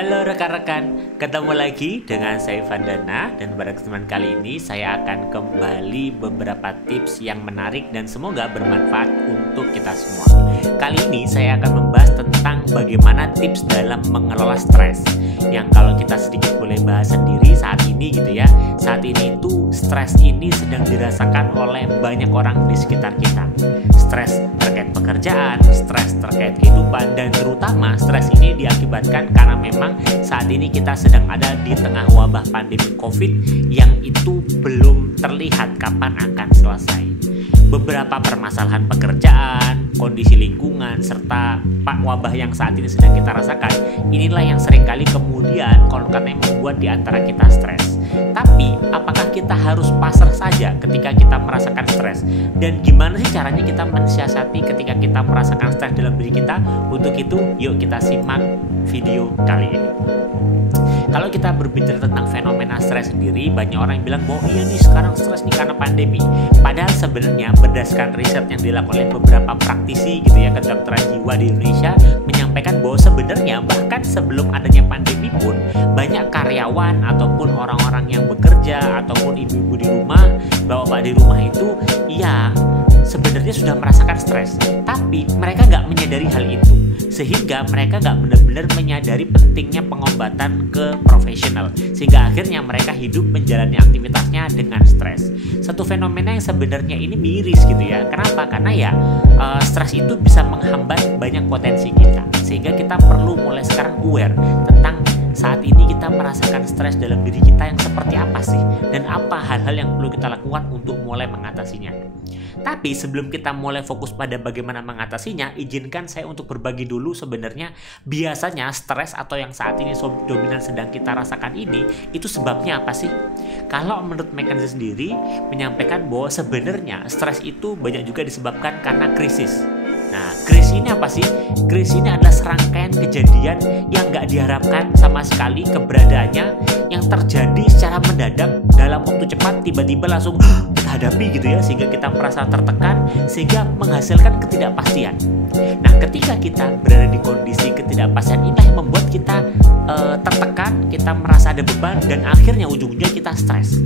Halo rekan-rekan, ketemu lagi dengan saya Vandana dan pada kesempatan kali ini saya akan kembali beberapa tips yang menarik dan semoga bermanfaat untuk kita semua. Kali ini saya akan membahas tentang bagaimana tips dalam mengelola stres. Yang kalau kita sedikit boleh bahas sendiri saat ini gitu ya. Saat ini itu stres ini sedang dirasakan oleh banyak orang di sekitar kita. Stres terkait pekerjaan, stres terkait kehidupan, dan terutama stres ini diakibatkan karena memang saat ini kita sedang ada di tengah wabah pandemi COVID yang itu belum terlihat kapan akan selesai. Beberapa permasalahan pekerjaan, kondisi lingkungan, serta wabah yang saat ini sedang kita rasakan, inilah yang seringkali kemudian katanya membuat di antara kita stres. Tapi, apakah kita harus pasrah saja ketika kita merasakan stres? Dan gimana sih caranya kita mensiasati ketika kita merasakan stres dalam diri kita? Untuk itu, yuk kita simak video kali ini. Kalau kita berbicara tentang fenomena stres sendiri, banyak orang yang bilang bahwa iya nih sekarang stres nih karena pandemi. Padahal sebenarnya berdasarkan riset yang dilakukan oleh beberapa praktisi gitu ya, kedokteran jiwa di Indonesia menyampaikan bahwa sebenarnya bahkan sebelum adanya pandemi pun banyak karyawan ataupun orang-orang yang bekerja ataupun ibu-ibu di rumah, bapak-bapak di rumah itu yang sebenarnya sudah merasakan stres, tapi mereka nggak menyadari hal itu, sehingga mereka nggak benar-benar menyadari pentingnya pengobatan ke profesional, sehingga akhirnya mereka hidup menjalani aktivitasnya dengan stres. Satu fenomena yang sebenarnya ini miris gitu ya. Kenapa? Karena ya stres itu bisa menghambat banyak potensi kita, sehingga kita perlu mulai sekarang aware tentang saat ini kita merasakan stres dalam diri kita yang seperti apa sih, dan apa hal-hal yang perlu kita lakukan untuk mulai mengatasinya. Tapi sebelum kita mulai fokus pada bagaimana mengatasinya, izinkan saya untuk berbagi dulu sebenarnya biasanya stres atau yang saat ini dominan sedang kita rasakan ini, itu sebabnya apa sih? Kalau menurut McKinsey sendiri menyampaikan bahwa sebenarnya stres itu banyak juga disebabkan karena krisis. Nah, krisis ini apa sih? Krisis ini adalah serangkaian kejadian yang nggak diharapkan sama sekali keberadaannya, yang terjadi secara mendadak dalam waktu cepat, tiba-tiba langsung kita hadapi gitu ya, sehingga kita merasa tertekan, sehingga menghasilkan ketidakpastian. Nah, ketika kita berada di kondisi ketidakpastian, inilah yang membuat kita tertekan, kita merasa ada beban, dan akhirnya ujungnya kita stres.